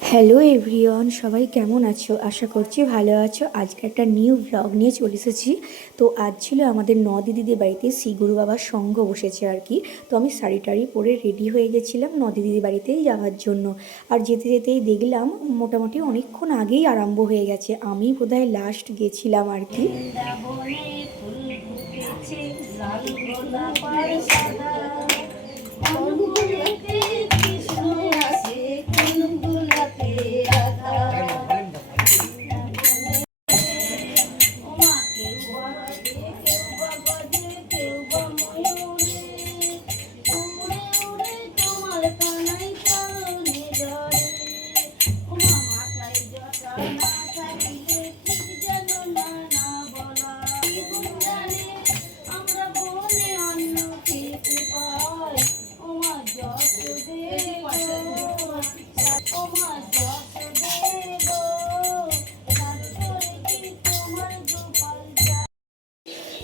Hello everyone, সবাই কেমন আছো? আশা করছি ভালো আছো। আজকে একটা নিউ ব্লগ নিয়ে চলে এসেছি। তো আজ ছিল আমাদের দিদিদের বাড়িতে শ্রী গুরু বাবার সঙ্গ বসেছে আর কি। তো আমি শাড়ি টাড়ি পরে রেডি হয়ে গেছিলাম দিদিদের বাড়িতেই যাওয়ার জন্য। আর যেতে যেতেই দেখলাম মোটামুটি অনেকক্ষণ আগেই আরম্ভ হয়ে গেছে। আমি বোধহয় লাস্ট গেছিলাম আর কি।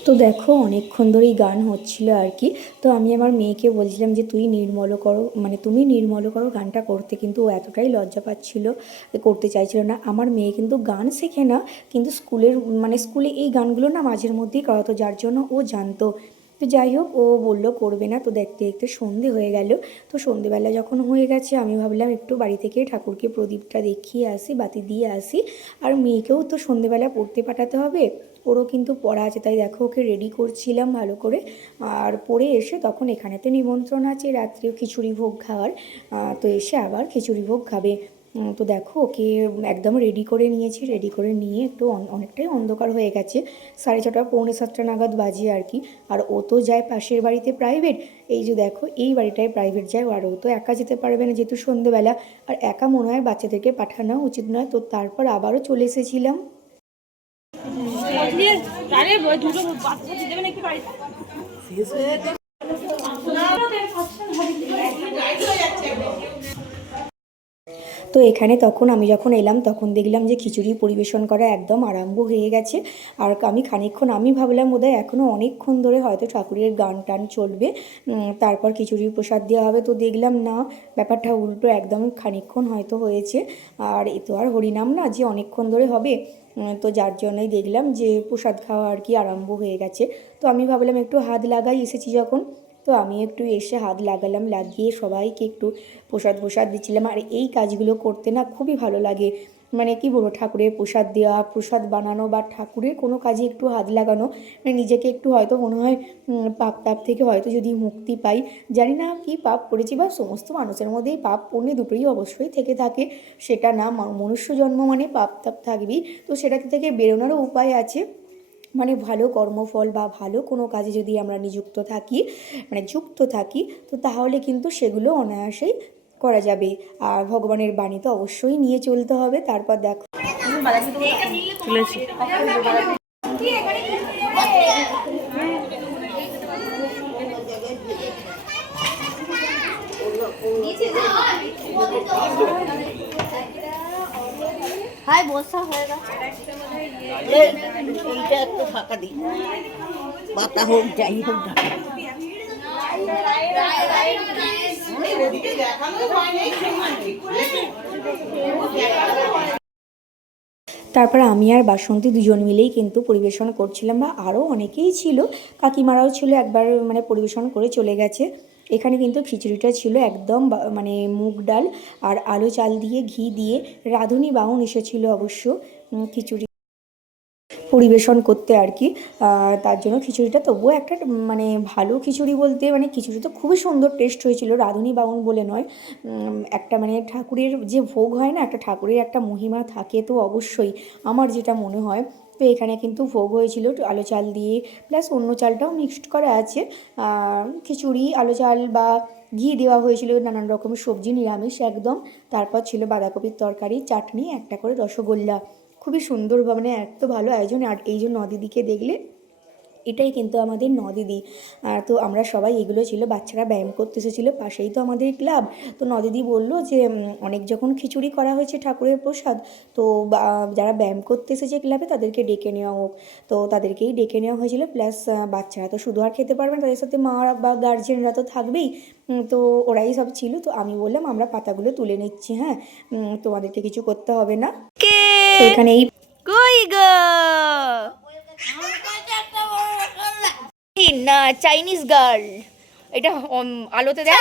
তো দেখো অনেকক্ষণ ধরেই গান হচ্ছিল আর কি। তো আমি আমার মেয়েকে বলছিলাম যে তুমি নির্মল করো গানটা করতে, কিন্তু ও এতটাই লজ্জা পাচ্ছিল, করতে চাইছিল না। আমার মেয়ে কিন্তু গান শেখে না, কিন্তু স্কুলে এই গানগুলো না মাঝের মধ্যেই করাতো, যার জন্য ও জানতো। তো যাই হোক, ও বললো করবে না। তো দেখতে দেখতে সন্ধে হয়ে গেল। তো সন্ধেবেলা যখন হয়ে গেছে, আমি ভাবলাম একটু বাড়ি থেকে ঠাকুরকে প্রদীপটা দেখিয়ে আসি, বাতি দিয়ে আসি। আর মেয়েকেও তো সন্ধেবেলা পড়তে পাঠাতে হবে, ওরও কিন্তু পড়া আছে। তাই দেখো ওকে রেডি করছিলাম ভালো করে। আর পড়ে এসে তখন এখানেতে নিমন্ত্রণ আছে রাত্রে খিচুড়ি ভোগ খাওয়ার। তো এসে আবার খিচুড়ি ভোগ খাবে। তো দেখো ওকে একদম রেডি করে নিয়েছি। রেডি করে নিয়ে একটু অনেকটাই অন্ধকার হয়ে গেছে, 6:30 পৌনে 7টা নাগাদ বাজে আর কি। আর ও তো যায় পাশের বাড়িতে প্রাইভেট। এই যে দেখো এই বাড়িটায় প্রাইভেট যায়, আর ও তো একা যেতে পারবে না যেহেতু সন্ধেবেলা। আর একা মনে হয় বাচ্চাদেরকে পাঠানো উচিত নয়। তো তারপর আবারও চলে এসেছিলাম। তো এখানে তখন আমি যখন এলাম তখন দেখলাম যে খিচুড়ি পরিবেশন করা একদম আরম্ভ হয়ে গেছে। আর আমি ভাবলাম বোধহয় এখনও অনেকক্ষণ ধরে হয়তো ঠাকুরের গান টান চলবে, তারপর খিচুড়ির প্রসাদ দেওয়া হবে। তো দেখলাম না, ব্যাপারটা উল্টো, একদম খানিকক্ষণ হয়তো হয়েছে। আর এ তো আর হরিনাম না যে অনেকক্ষণ ধরে হবে। তো যার জন্যই দেখলাম যে প্রসাদ খাওয়া আর কি আরম্ভ হয়ে গেছে। তো আমি ভাবলাম একটু হাত লাগাই, এসেছি যখন। তো আমি একটু এসে হাত লাগালাম, লাগিয়ে সবাইকে একটু প্রসাদ দিচ্ছিলাম। আর এই কাজগুলো করতে না খুবই ভালো লাগে। মানে কি বলবো, ঠাকুরের প্রসাদ দেওয়া, প্রসাদ বানানো বা ঠাকুরের কোনো কাজে একটু হাত লাগানো, মানে নিজেকে একটু হয়তো মনে হয় পাপ টাপ থেকে হয়তো যদি মুক্তি পাই। জানি না কি পাপ করেছি, বা সমস্ত মানুষের মধ্যেই পাপ পুণ্য দুটোই অবশ্যই থেকে থাকে। সেটা না, মনুষ্য জন্ম মানে পাপ টাপ থাকবেই। তো সেটাতে থেকে বেরোনোরও উপায় আছে। মানে ভালো কর্মফল বা ভালো কোনো কাজে যদি আমরা যুক্ত থাকি, তো তাহলে কিন্তু সেগুলো অনায়াসেই করা যাবে। আর ভগবানের বাণী তো অবশ্যই নিয়ে চলতে হবে। তারপর দেখো তুলেছি। হাই বর্ষা হয়ে গেছে, এইটা একটু ফাঁকা দিই, পাতা হোক যাই হোক ঢাকা। তারপর আমি আর বাসন্তী দুজন মিলেই কিন্তু পরিবেশন করছিলাম, বা আরও অনেকেই ছিল, কাকিমারাও ছিল, একবার মানে পরিবেশন করে চলে গেছে। এখানে কিন্তু খিচুড়িটা ছিল একদম মানে মুগ ডাল আর আলু চাল দিয়ে ঘি দিয়ে। রাঁধুনি বাউন এসেছিল অবশ্য খিচুড়ি পরিবেশন করতে আর কি। তার জন্য খিচুড়িটা তবুও একটা মানে ভালো খিচুড়ি বলতে, মানে খিচুড়ি তো খুবই সুন্দর টেস্ট হয়েছিল, রাঁধুনি বাউন বলে নয়। একটা মানে ঠাকুরের যে ভোগ হয় না, একটা ঠাকুরের একটা মহিমা থাকে তো অবশ্যই, আমার যেটা মনে হয়। তো এখানে কিন্তু ভোগ হয়েছিল আলো চাল দিয়ে, প্লাস অন্য চালটাও মিক্সড করা আছে। খিচুড়ি আলো চাল বা ঘি দেওয়া হয়েছিল, নানান রকমের সবজি নিরামিষ একদম। তারপর ছিল বাঁধাকপির তরকারি, চাটনি, একটা করে রসগোল্লা। খুবই সুন্দর, মানে এত ভালো আয়োজন। আর এই জন্য দিদিকে দেখলে এটাই কিন্তু আমাদের নদিদি। তো আমরা সবাই এগুলো ছিল, বাচ্চারা ব্যায়াম করতে এসেছিলো, পাশেই তো আমাদের ক্লাব। তো নদিদি বললো যে অনেক যখন খিচুড়ি করা হয়েছে ঠাকুরের প্রসাদ, তো যারা ব্যায়াম করতে এসেছে ক্লাবে তাদেরকে ডেকে নেওয়া হোক। তো তাদেরকেই ডেকে নেওয়া হয়েছিল, প্লাস বাচ্চারা তো শুধু আর খেতে পারবে না, তাদের সাথে মা বা গার্জেনরা তো থাকবেই। তো ওরাই সব ছিল। তো আমি বললাম আমরা পাতাগুলো তুলে নিচ্ছি, হ্যাঁ তোমাদেরকে কিছু করতে হবে না। তো এখানে এই কই গো না চাইনিজ গার্ল, এটা আলোতে দেখ,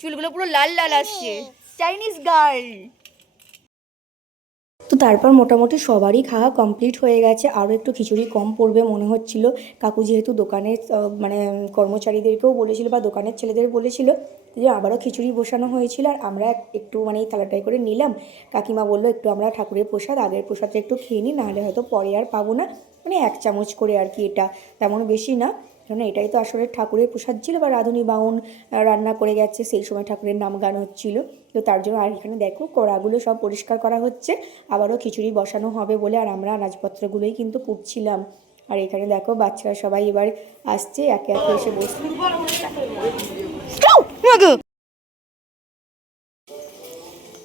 চুলগুলো পুরো লাল লাল আসছে, চাইনিজ গার্ল। তো তারপর মোটামুটি সবারই খাওয়া কমপ্লিট হয়ে গেছে, আরও একটু খিচুড়ি কম পড়বে মনে হচ্ছিল। কাকু যেহেতু দোকানের মানে কর্মচারীদেরকেও বলেছিল বা দোকানের ছেলেদের বলেছিল যে আবারও খিচুড়ি বসানো হয়েছিল, আর আমরা একটু মানে এই থালাটাই করে নিলাম। কাকিমা বললো একটু আমরা ঠাকুরের প্রসাদ, আগের প্রসাদটা একটু খেয়ে নিই, নাহলে হয়তো পরে আর পাবো না, মানে 1 চামচ করে আর কি, এটা তেমন বেশি না, কারণ এটাই তো আসলে ঠাকুরের প্রসাদ ছিল। বা রাঁধুনি বাউন রান্না করে গেছে, সেই সময় ঠাকুরের নাম গান হচ্ছিল, তো তার জন্য। আর এখানে দেখো কড়াগুলো সব পরিষ্কার করা হচ্ছে, আবারও খিচুড়ি বসানো হবে বলে, আর আমরা আনাজপত্রগুলোই কিন্তু কুটছিলাম। আর এখানে দেখো বাচ্চারা সবাই এবার আসছে, একে একে এসে বসছে।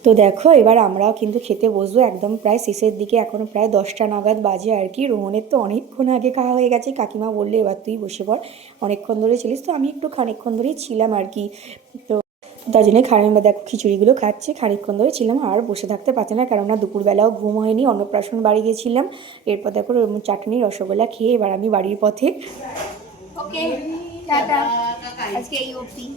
তো দেখো এবার আমরাও কিন্তু খেতে বসবো, একদম প্রায় শেষের দিকে, এখনও প্রায় 10টা নাগাদ বাজে আর কি। রোহনের তো অনেকক্ষণ আগে খাওয়া হয়ে গেছে, কাকিমা বললে এবার তুই বসে পড়, অনেকক্ষণ ধরে ছিলিস। তো আমি একটু খানিকক্ষণ ধরেই ছিলাম আর কি। তো তার জন্যই আমরা দেখো খিচুড়িগুলো খাচ্ছি, খানিকক্ষণ ধরে ছিলাম, আর বসে থাকতে পারছি না, কেননা দুপুরবেলাও ঘুম হয়নি, অন্নপ্রাশন বাড়ি গেছিলাম। এরপর দেখো চাটনি রসগোল্লা খেয়ে এবার আমি বাড়ির পথে। ওকে টাটা, আজকে এই অবধি।